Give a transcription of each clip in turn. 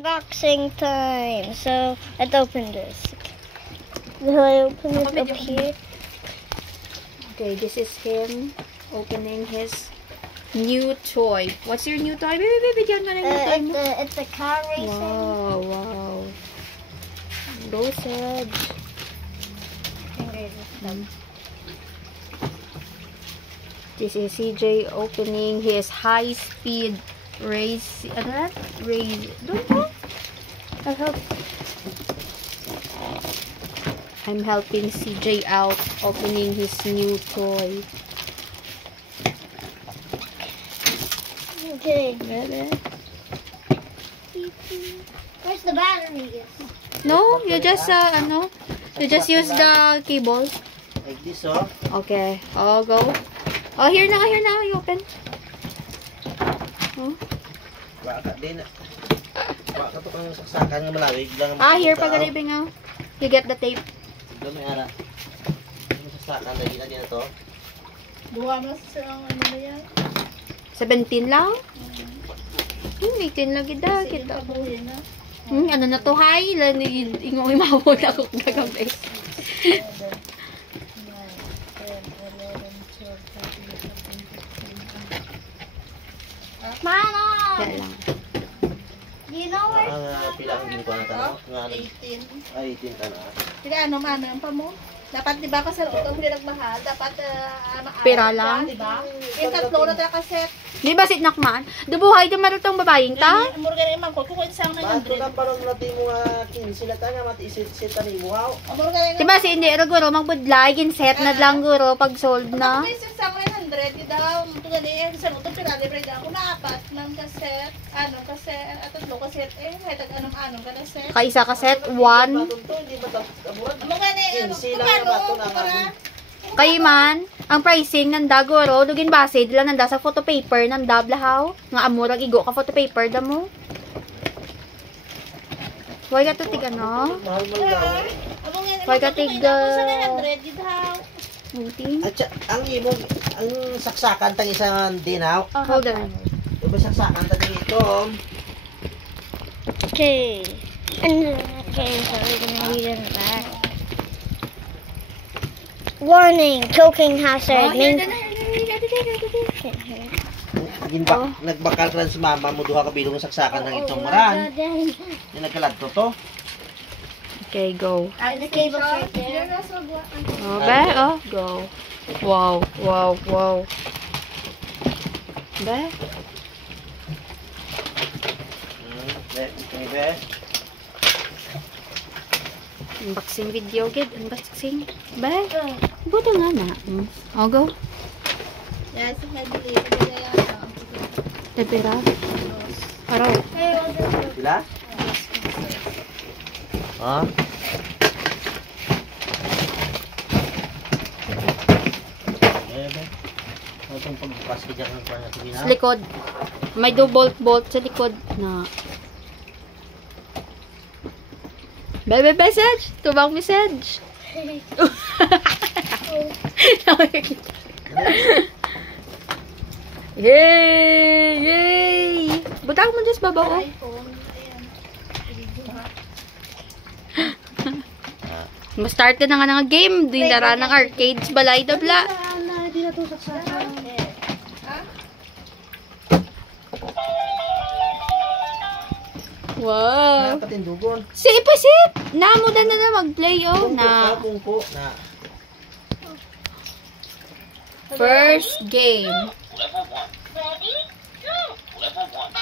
Unboxing time. So let's open this. Will I open it up here? Okay, this is him opening his new toy. What's your new toy? Baby, bigyan ka na yung toy mo. It's a car racing. Wow, wow. Dosage. This is CJ opening his high-speed race. Ano na? Race. Don't know. I'm helping CJ out opening his new toy. Okay. Where's the battery? No, you just you just use the cable. Like this, oh. Okay. Oh, go. Oh, here now, you open. Oh. Baka din. Baka to kang saksakan nga malawig lang. Here pa galibing nga. You get the tape. Tignan mo ara. Saksakan lagi na din to. Buwa mo sa ano ba yan? 17 lang? 18 lagi da kita. Ano na to, hay? Ingoy mawala ako gagamay. Mama! Yan lang. Do you know where? Pila ang gini ko na tanong? 18. Ay, 18 ka na. Sige, ano pa mo? Dapat, di ba, kasi utong hindi nagmahal, dapat, Pira lang? di ba? Yung tatlo na talaga kaset. Di ba sinakman? Dubuhay, dumarutong babaying ta? Murga na yung mangkot, kukuha isang Bato 900. lang parang natin mo 15 na tayo, mati-isit ta ni mo, haw. Murga na yung Di ba si hindi guro magbudlay, ginset na lang guro pag sold na. Kukuha isang 900, di daw, ito gani, sa utong pinalibray daw, kung naapat ng kaset, tatlo kaset, kahit anong ka na set. Kaisa kaset, 1. Bato to, hindi ba taburan? Murga na yung, Kay man, ang pricing nanda guro, dugin base, dila nanda sa photo paper, nanda blahaw. Nga amurag igo ka photo paper da mo. Why ka to tig ano? Mahal mo lang. Why ka tig sa 900, di daw. At ang imo, ang saksakan tang isang dinaw. Hold on. Diba saksakan tang ito? Okay. Okay, so we're gonna read it back. Warning, choking hazard. Nagbakal ka si mama mo duha ka bilong saksakan ng itong maran. Yung nagkaladto to. Okay, go. The cable's right there. Oh, be, go. Wow, wow, wow. Be? Be. Unboxing video, gid. Unboxing. Be? Buto nga na. Oh, go. Yes, heavily. Tepera. Araw. Sila? Ha? Itong pagbukas ka dyan ng kanya tingin Sa likod. May double bolt sa likod na. Bebe message. Tubang message. Yay! Yay! Butang mo dyan sa baba ko. Ma-start na nga ng game. Dinara ng arcades. Balay da bla. Wow. Patindugon. Sip! Namudan na mag-play na. Pungpo na. First game. Level 1. Ready? Go! Level 1.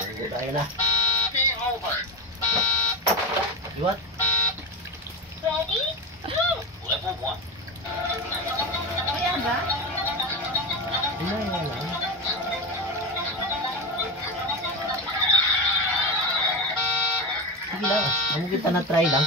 Bago tayo na. Game over. What? Ready? Go! Level 1. Kaya ba? Sige lang. Ano kita na try lang.